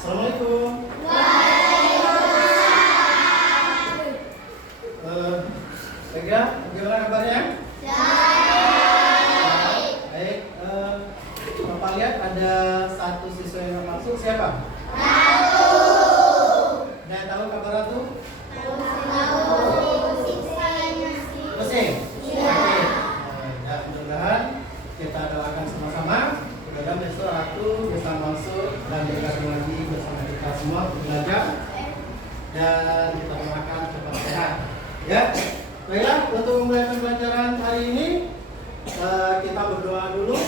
Assalamualaikum. Ega, bagaimana kabarnya? Baik. Bapak lihat ada satu siswa yang masuk. Siapa? Nah, tahu kabar tuh? Pusing? Oke. Nah, mudah-mudahan kita doakan sama-sama. Mudah-mudahan besok aku bisa masuk dan bergabung lagi bersama kita semua belajar dan kita doakan cepat sehat. Ya. Baiklah, untuk memulai pembelajaran hari ini kita berdoa dulu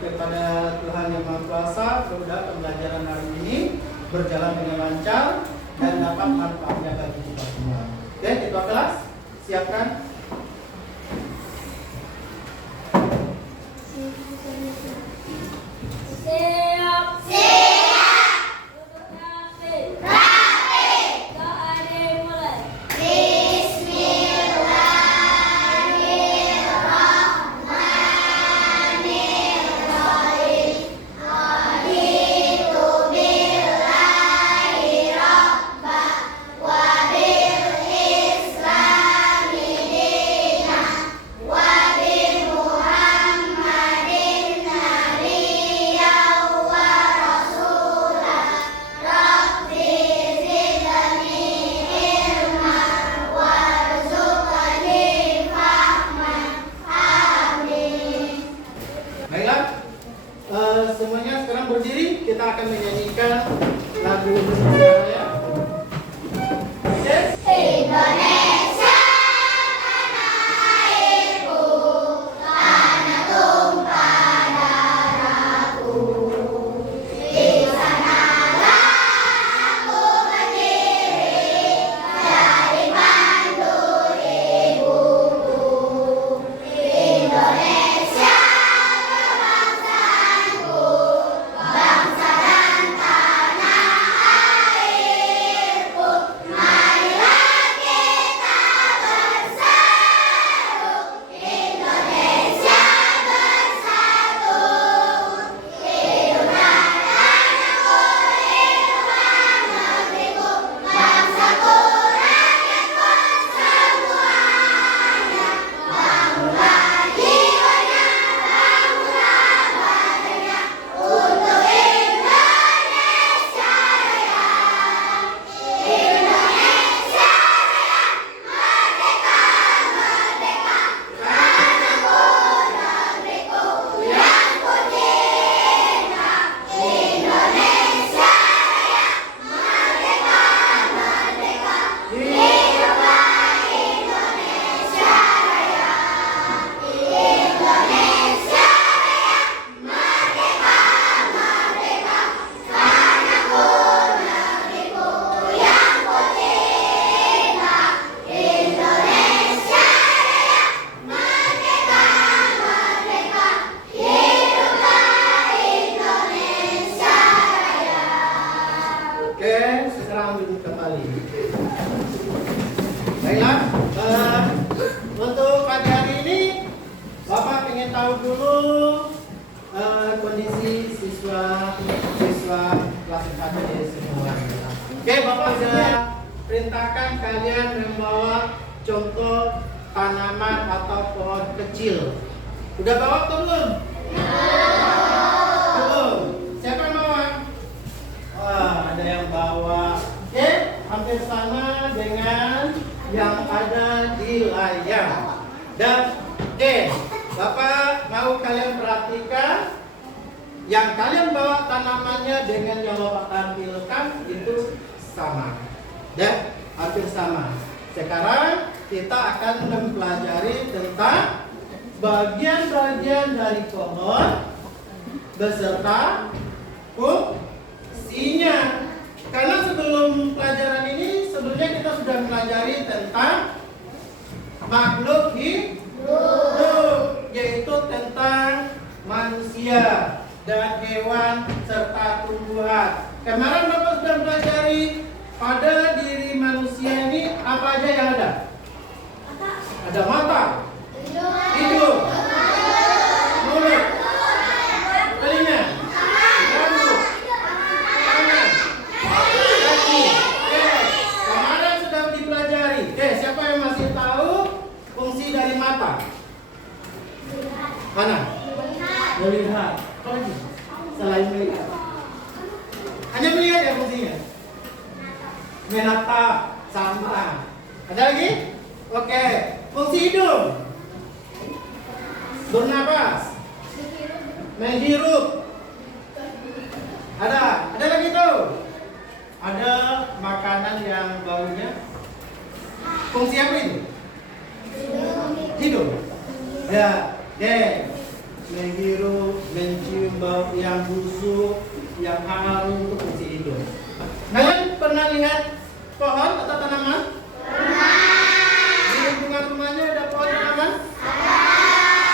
kepada Tuhan Yang Maha Kuasa. Semoga pembelajaran hari ini berjalan dengan lancar dan dapat manfaatnya bagi kita semua. Oke, ketua kelas, siapkan. Semuanya sekarang berdiri, kita akan menyanyikan lagu Indonesia Raya. Yes. Indonesia, tanah airku, tanah tumpah darahku. Di sanalah aku berdiri, dari pandu ibuku. Indonesia, kebangsaanku, bangsa dan tanah airku. Marilah kita bersatu, Indonesia bersatu. Hiduplah tanahku, hiduplah negeriku, bangsaku, rakyatku semuanya. Bangunlah jiwanya, bangunlah badannya, untuk Indonesia Raya. Indonesia Raya, merdeka, merdeka, tanahku, negeriku yang ku cinta. Indonesia Raya, merdeka, merdeka, hiduplah Indonesia Raya. Indonesia Raya, merdeka, merdeka, tanahku, negeriku yang ku cinta. Indonesia Raya, merdeka, merdeka, hiduplah Indonesia Raya. Oke, sekarang duduk kembali. Baiklah, untuk pagi hari ini Bapak ingin tahu dulu kondisi siswa kelas 4 di semua. Oke, Bapak sudah perintahkan kalian membawa contoh tanaman atau pohon kecil. Udah bawa atau belum? Belum. Siapa yang bawa? Wah, ada yang bawa. Oke, hampir sama dengan yang ada di layar. Dan oke, Bapak mau kalian perhatikan yang kalian bawa tanamannya dengan yang Bapak tampilkan itu sama. Dan hampir sama. Sekarang kita akan mempelajari tentang bagian-bagian dari pohon beserta fungsinya. Karena sebelum pelajaran ini sebelumnya kita sudah mempelajari tentang makhluk hidup, yaitu tentang manusia dan hewan serta tumbuhan. Kemarin Bapak sudah mempelajari pada diri manusia ini apa aja yang ada? Ada mata, hidung, mulut, telinga, rambut, tangan, ya fungsinya? Menatap, sama. Ada lagi? Oke. Fungsi hidung. Bernapas. Menghirup. Ada lagi tuh. Ada makanan yang baunya. Fungsi apa itu? Hidung. Ya, menghirup, mencium bau yang busuk, yang harum itu fungsi hidung. Kalian pernah lihat pohon atau tanaman? Di lingkungan rumahnya ada pohon tanaman?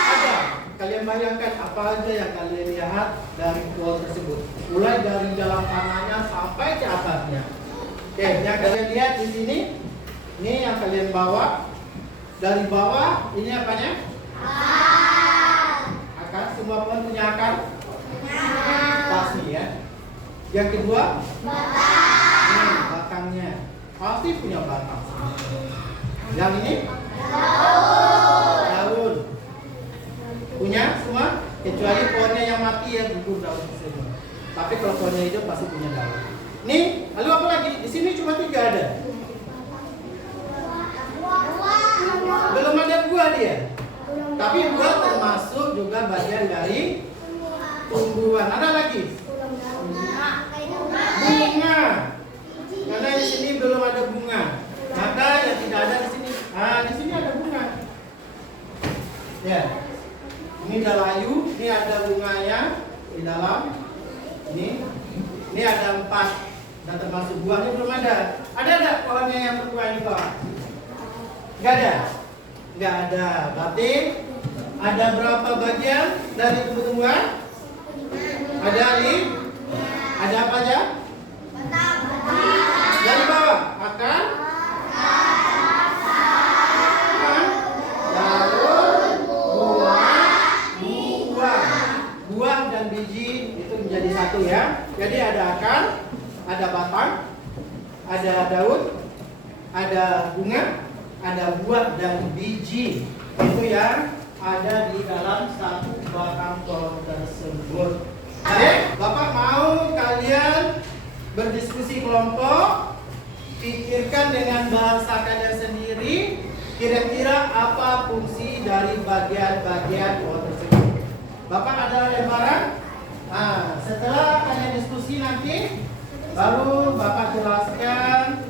Ada. Kalian bayangkan apa aja yang kalian lihat dari pohon tersebut. Mulai dari dalam tanahnya sampai ke atasnya. Oke, yang kalian lihat di sini, ini yang kalian bawa. Dari bawah, ini apanya? Akar. Semua pohon punya akar? Pasti ya. Yang kedua? Batangnya. Pasti punya batang. Yang ini? Daun. Punya semua? Kecuali pohonnya yang mati ya gugur daun semua. Tapi kalau pohonnya hidup pasti punya daun. Nih, lalu apa lagi? Di sini cuma 3 ada. Belum ada buah dia. Tapi buah termasuk juga bagian dari tumbuhan. Ada lagi? Bunga. Karena di sini belum ada bunga. Maka yang tidak ada di sini. Di sini ada bunga. Ya. Ini ada layu, ini ada bunganya di dalam. Ini ada 4 dan termasuk buahnya belum ada. Ada enggak pohonnya yang berbuah di bawah? Enggak ada. Enggak ada. Berarti ada berapa bagian dari tumbuh-tumbuhan? Ada ada apa aja? Dari bawah akar, daun, buah dan biji itu menjadi satu ya. Jadi ada akar, ada batang, ada daun, ada bunga, ada buah dan biji. Itu yang ada di dalam satu batang pohon tersebut. Oke, Bapak mau kalian berdiskusi kelompok, pikirkan dengan bahasa kalian sendiri, kira-kira apa fungsi dari bagian-bagian pohon tersebut. Bapak ada lembaran? Setelah kalian diskusi nanti, baru Bapak jelaskan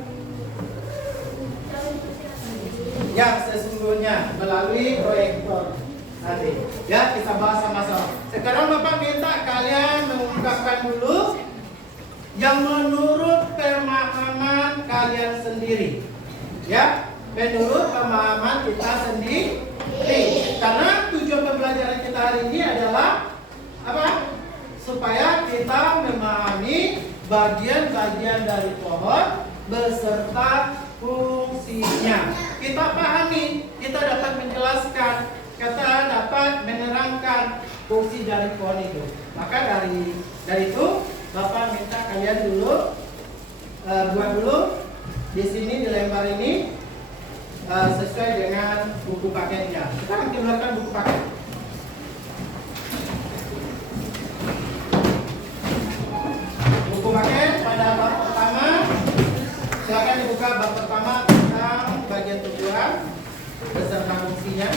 yang sesungguhnya melalui proyektor nanti. Ya, kita bahas sama-sama. Sekarang Bapak minta kalian mengungkapkan dulu yang menurut pemahaman kalian sendiri. Ya, menurut pemahaman kita sendiri. Karena tujuan pembelajaran kita hari ini adalah apa? Supaya kita memahami bagian-bagian dari pohon beserta fungsinya. Kita pahami, kita dapat menjelaskan, kita dapat menerangkan fungsi dari pohon itu. Maka dari itu Bapak minta kalian dulu buat dulu di sini di lembar ini sesuai dengan buku paketnya. Kita akan keluarkan buku paket. Buku paket pada bab pertama, silakan dibuka bab pertama tentang bagian tumbuhan beserta fungsinya.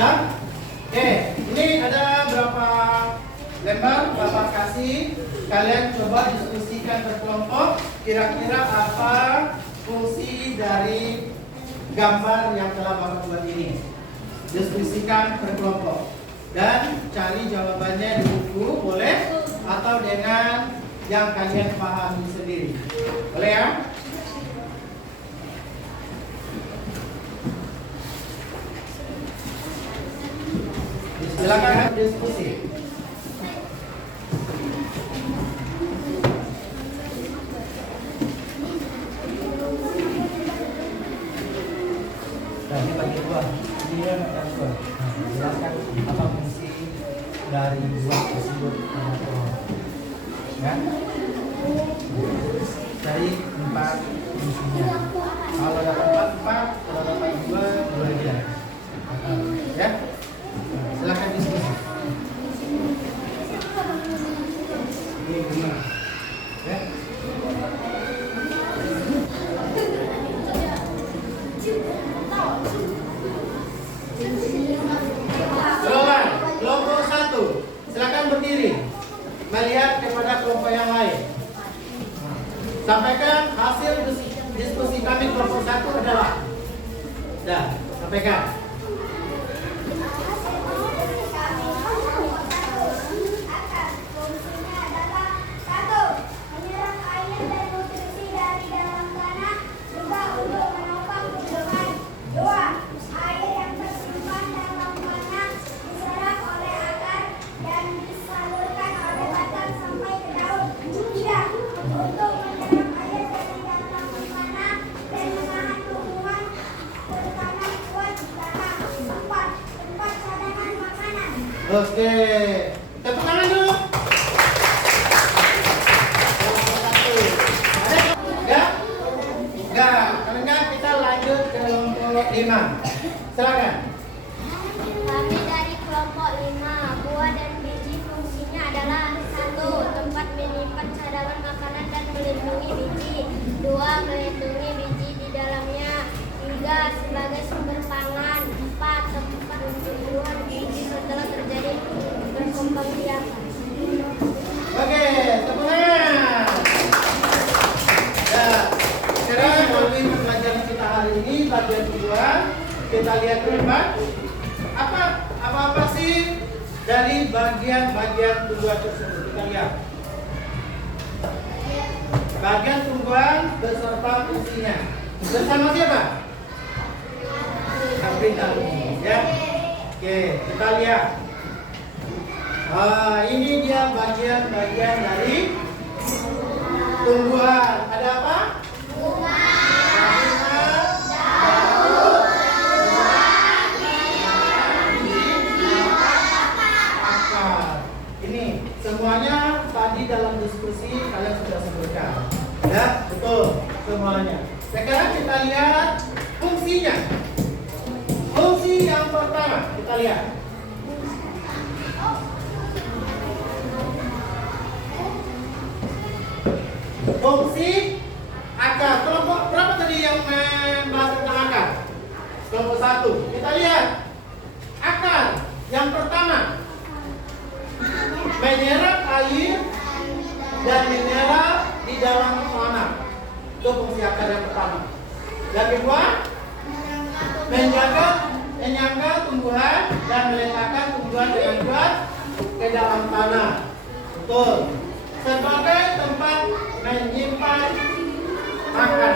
Dan ini ada berapa lembar Bapak kasih, kalian coba diskusikan berkelompok, kira-kira apa fungsi dari gambar yang telah Bapak buat ini. Diskusikan berkelompok dan cari jawabannya di buku, boleh, atau dengan yang kalian pahami sendiri, boleh ya? Silakan diskusi. Nah, ini bagi buah. Ini yang buah. Jelaskan apa fungsi dari buah tersebut. Ya. Dari 4 fungsinya. Kalau dapat 4, kalau dapat 2, Sampaikan hasil diskusi kami kelompok 1 adalah. Dah, sampaikan. Oke, tepuk tangan dulu. Enggak? Enggak. Kalau enggak kita lanjut ke kelompok 5. Silakan. Kami dari kelompok 5, buah dan biji fungsinya adalah 1. Tempat menyimpan cadangan makanan dan melindungi biji. 2. Melindungi biji di dalamnya. 3. Sebagai sumber pangan. 4. Tempat untuk buah biji setelah terjadi berkembang biakan. Oke, tepuk tangan. Ya, sekarang melalui pembelajaran kita hari ini bagian kedua, kita lihat ke depan. Apa sih dari bagian-bagian tumbuhan tersebut? Kita lihat. Bagian tumbuhan beserta fungsinya. Bersama siapa? Kapital. Ya. Oke, kita lihat. Ini dia bagian-bagian dari tumbuhan. Ada apa? Ini semuanya tadi dalam diskusi kalian sudah sebutkan. Ya, betul semuanya. Sekarang kita lihat fungsinya. Fungsi yang pertama kita lihat. Fungsi akar. Kelompok berapa tadi yang membahas tentang akar? Kelompok 1. Kita lihat akar. Yang pertama, menyerap air dan mineral di dalam tanah. Itu fungsi akar yang pertama. Yang kedua, menyangga tumbuhan dan meletakkan tumbuhan dengan kuat ke dalam tanah. Betul. Sebagai tempat menyimpan makan.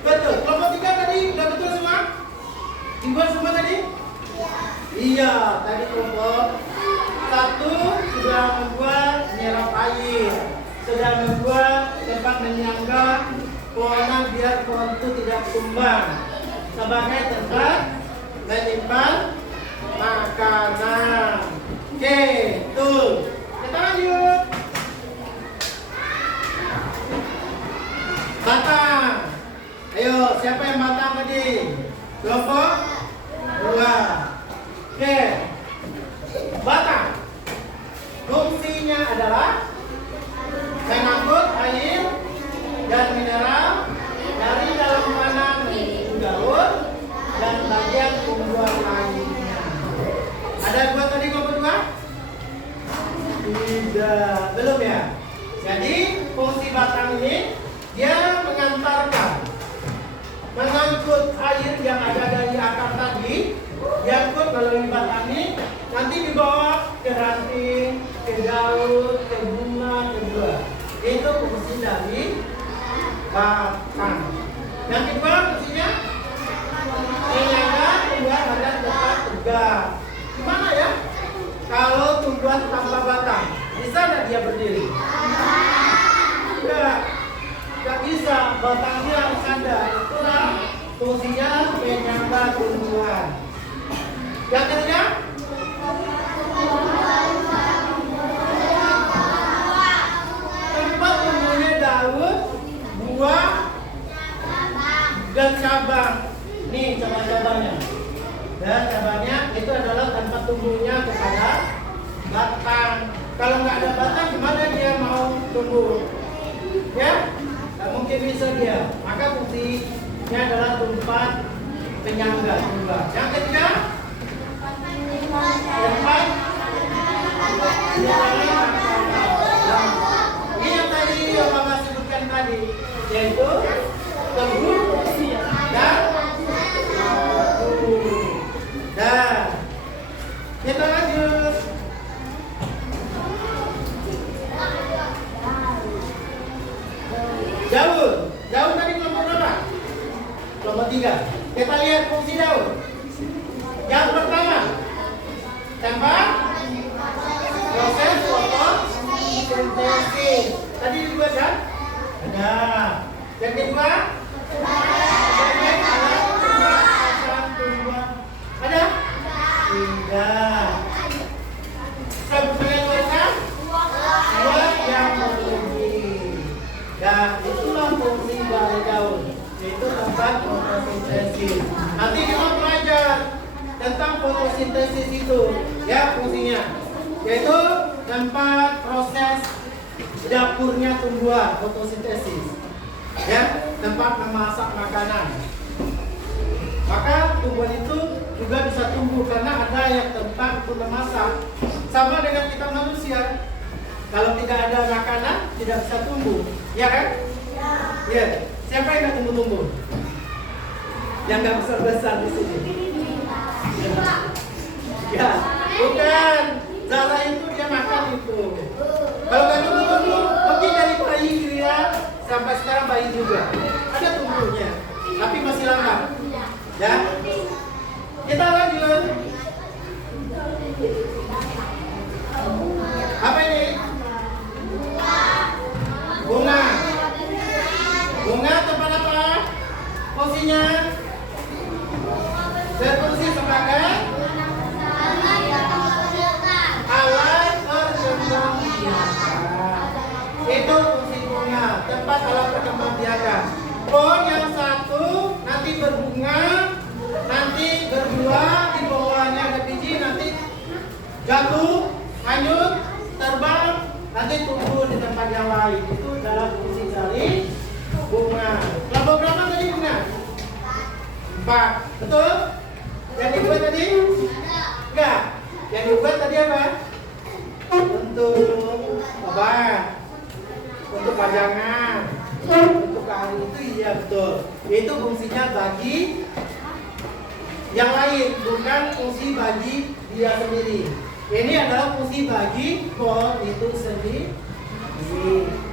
Betul. Kelompok 3 tadi udah betul semua? Dibuat semua tadi? Iya, tadi kelompok 1 sudah membuat menyerap air, sudah membuat tempat menyangga pohonan biar pohon itu tidak tumbang, sebagai tempat menyimpan makanan. Oke, tuh. Kita lanjut. Batang. Ayo, siapa yang batang tadi? Kelompok 2. Oke. Batang. Fungsinya adalah mengangkut air dan mineral dari dalam tanah menuju daun dan bagian tumbuhan lainnya. Ada buat tadi kelompok 2? Tidak, belum ya. Jadi fungsi batang ini dia mengantarkan, mengangkut air yang ada dari akar tadi, diangkut melalui batang ini, nanti dibawa ke ranting, ke daun, ke bunga, ke buah. Itu fungsi dari batang. Yang kedua fungsinya menyangga tumbuhan pada tempat tegak. Gimana ya? Kalau tumbuhan tanpa batang, bisa tidak dia berdiri? Tidak bisa, batangnya harus ada. Itulah fungsinya menyangga tumbuhan. Yang ketiga, tempat tumbuhnya daun, buah, dan cabang. Nih cabang-cabangnya. Dan cabangnya itu adalah tempat tumbuhnya kepada batang. Kalau nggak ada batang, gimana dia mau tumbuh? Ya, nggak mungkin bisa dia. Maka fungsinya adalah tempat penyangga tumbuhan. Yang ketiga, tempat ini yang tadi yang Bapak sebutkan tadi. yaitu tebu dan labu. Nah, kita lanjut. Daun. Daun tadi kelompok berapa? Kelompok 3. Kita lihat fungsi daun. Yang pertama, tempat proses fotosintesis. Tadi dua kan? Ada. Yang kedua, sebagai alat pemanasan tumbuhan. Ada? Tidak. Sebagai tulisan buah yang berfungsi. Dan itulah fungsi dari daun, yaitu tempat fotosintesis. Nanti kita belajar tentang fotosintesis itu, ya fungsinya, yaitu tempat proses dapurnya tumbuhan, fotosintesis, ya tempat memasak makanan. Maka tumbuhan itu juga bisa tumbuh karena ada yang tempat untuk memasak. Sama dengan kita manusia, kalau tidak ada makanan tidak bisa tumbuh, ya kan? Ya. Siapa yang nggak tumbuh-tumbuh? Yang nggak besar-besar di sini? Ya, bukan. Zara itu dia makan itu. Kalau nggak tumbuh-tumbuh, mungkin dari bayi dia sampai sekarang bayi juga ada tumbuhnya, tapi masih lambat. Ya, kita lanjut. Apa ini? Bunga. Bunga tempat apa? Fungsinya? Berfungsi sebagai alat perkembangbiakan. Itu fungsi bunga, tempat alat perkembangbiakan. Pohon yang satu nanti berbunga, nanti berbuah, di bawahnya ada biji, nanti jatuh, hanyut, terbang, nanti tumbuh di tempat yang lain. Itu adalah fungsi dari bunga. Kelompok berapa tadi bunga? 4. Betul? Yang dibuat tadi? Enggak. Yang dibuat tadi apa? Untuk obat, untuk pajangan, untuk kari itu iya betul. Itu fungsinya bagi yang lain, bukan fungsi bagi dia sendiri. Ini adalah fungsi bagi pohon itu sendiri.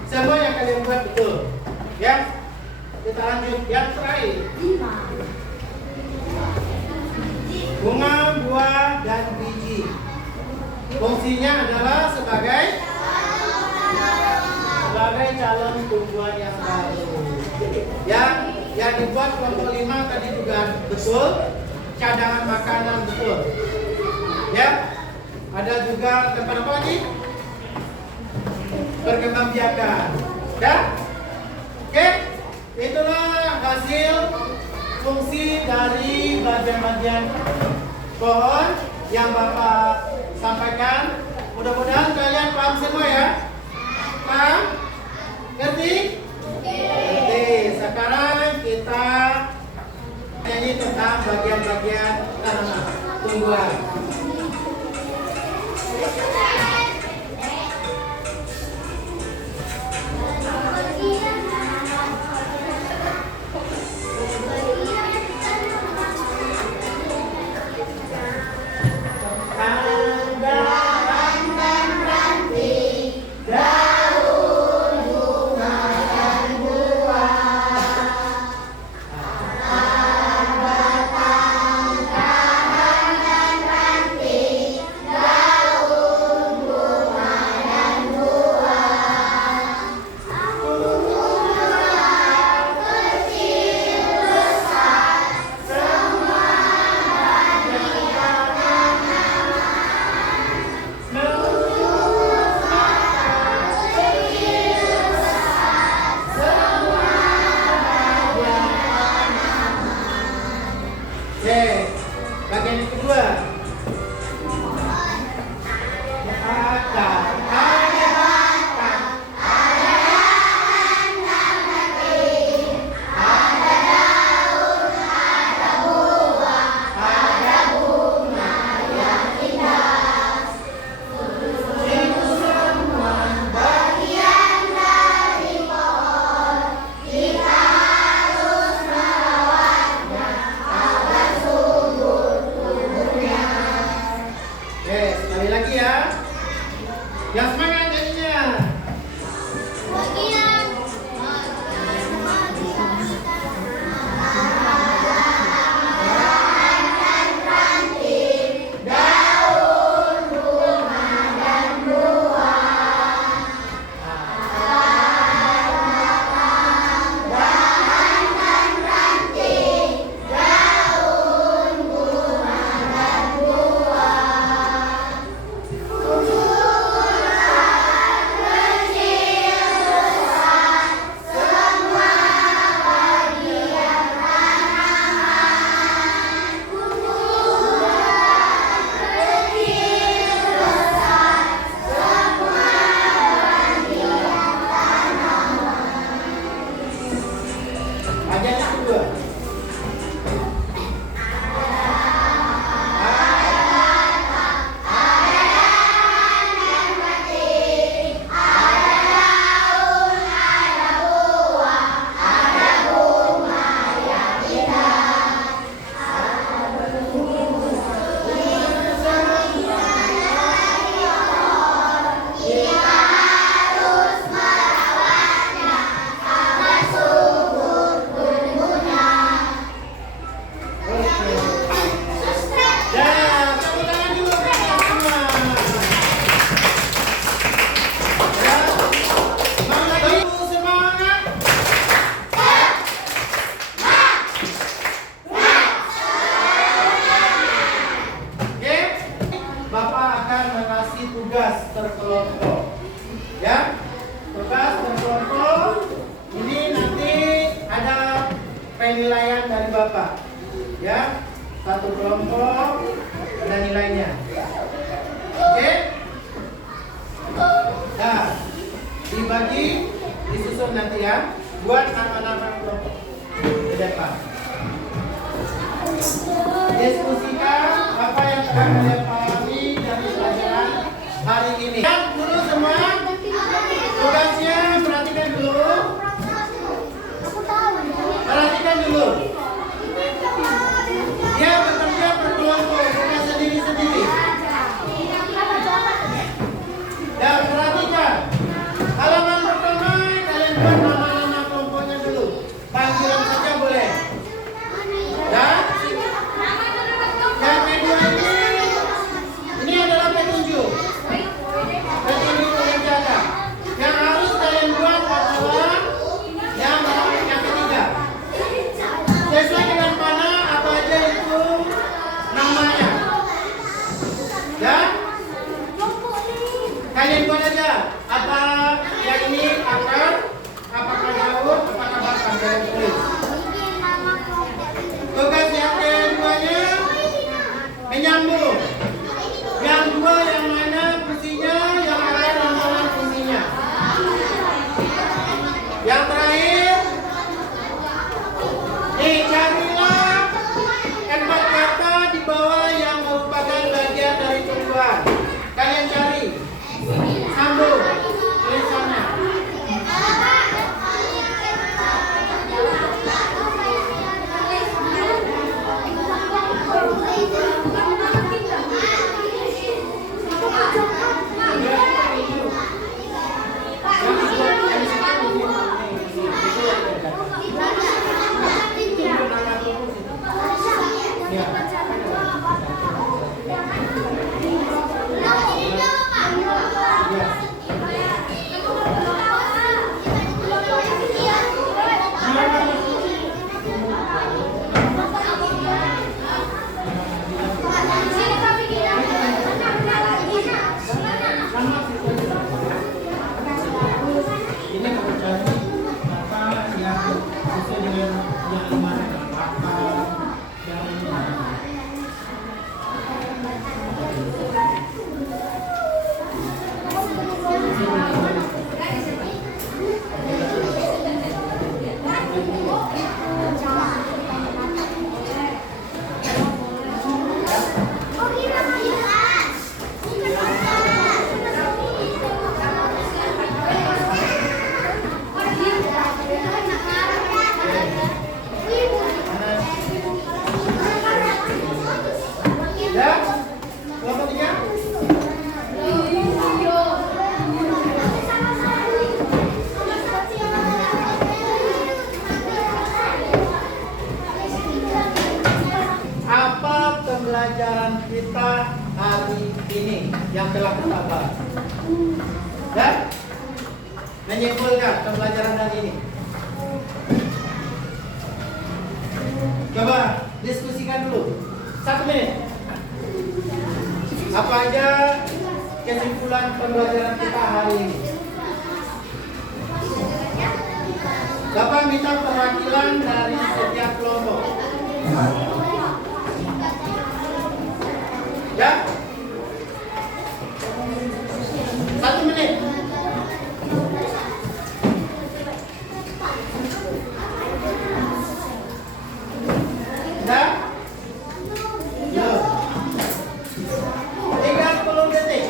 Semua yang kalian buat betul. Ya, kita lanjut yang terakhir. Bunga, buah, dan biji. Fungsinya adalah sebagai calon tumbuhan yang baru. Yang dibuat kelompok 5 tadi juga betul. Cadangan makanan betul. Ya, ada juga tempat apa lagi? Perkembangbiakan. Ya. Oke, itulah hasil fungsi dari bagian-bagian pohon yang Bapak sampaikan. Mudah-mudahan kalian paham semua ya. Paham? Ngerti? Oke, sekarang kita nyanyi tentang bagian-bagian tanaman tumbuhan. Bagian yang kedua. Itu semua bagian dari pohon. tugas berkelompok. Ya, tugas berkelompok ini nanti ada penilaian dari Bapak. Ya, satu kelompok ada nilainya. Oke? Nah, dibagi, disusun nanti ya, buat nama-nama kelompok ke depan. Diskusikan apa yang telah kalian pahami dari pelajaran hari ini. Lihat dulu semua, tugasnya perhatikan dulu. Perhatikan dulu. Dia bekerja berkelompok, bukan sendiri-sendiri. Dan perhatikan, halaman pertama kalian buat nama-nama kelompoknya dulu. Panggilan saja boleh. Dan yang kedua ini adalah petunjuk. Petunjuk penjaga. Yang harus kalian buat adalah yang ketiga. Sesuai dengan mana apa aja itu namanya. Dan kalian buat aja apa yang ini akar, apakah daun, apakah batang, kalian tulis. Tugas yang keduanya menyambung. Yang dua yang mana fungsinya, yang ada ramalan fungsinya. Yang terakhir, carilah 4 kata di bawah yang merupakan bagian dari tumbuhan. Kalian cari, sambung tulisannya. Ini kamu cari apa yang sesuai dengan yang mana bakal yang ini. Ya, kelompok 3. Apa pembelajaran kita hari ini yang telah kita bahas? Dan menyimpulkan pembelajaran hari ini. Coba diskusikan dulu. 1 menit. Apa aja kesimpulan pembelajaran kita hari ini? Bapak minta perwakilan dari setiap kelompok. Ya? 1 menit. Ya? 30 detik.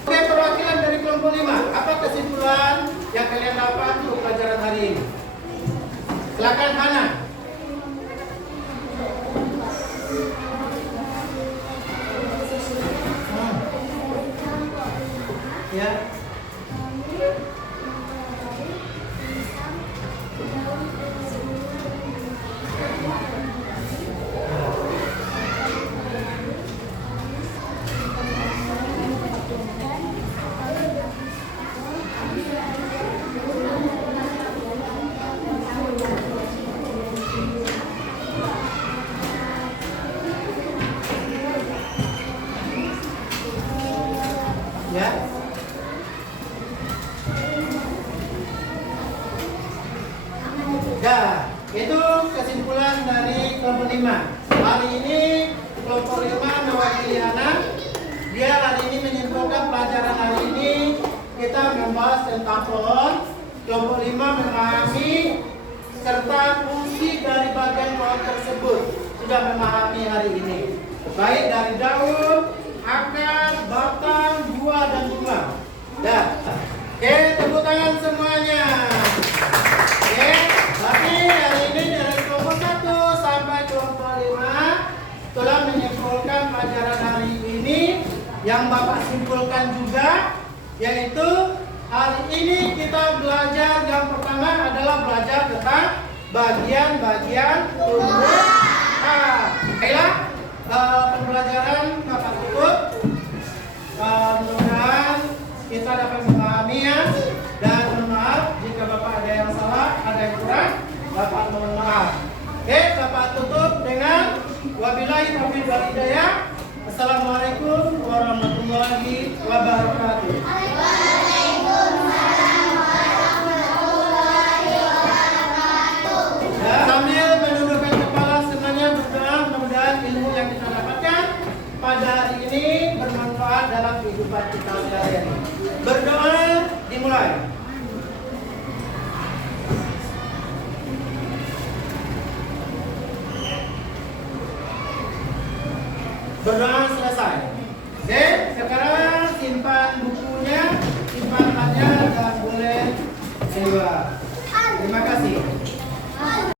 Oke, perwakilan dari kelompok 5. Apa kesimpulan yang kalian dapat untuk pelajaran hari ini? Silakan Hana. Ya. Itu kesimpulan dari kelompok 5. Hari ini kelompok 5 mewakili anak. Dia hari ini menyimpulkan pelajaran hari ini kita membahas tentang pohon. Kelompok 5 memahami serta fungsi dari bagian pohon tersebut. Sudah memahami hari ini. Baik dari daun, akar, batang, buah dan bunga. Dah. Oke, tepuk tangan semuanya. Oke, berarti hari ini dari kelompok 1 sampai kelompok 5 telah menyimpulkan pelajaran hari ini. Yang Bapak simpulkan juga, yaitu hari ini kita belajar yang pertama adalah belajar tentang bagian-bagian tubuh. Baiklah, pembelajaran Bapak tutup. Mudah-mudahan kita dapat memahaminya, dan mohon maaf jika Bapak ada yang salah, ada yang kurang, Bapak mohon maaf. Oke, Bapak tutup dengan wabillahi taufiq wal hidayah. Assalamualaikum warahmatullahi wabarakatuh. Sambil menundukkan kepala semuanya berdoa, mudah-mudahan ilmu yang kita dapatkan pada hari ini bermanfaat dalam kehidupan kita sehari-hari. Berdoa dimulai. Berdoa selesai. Oke, sekarang simpan bukunya, simpan hanya dan boleh keluar.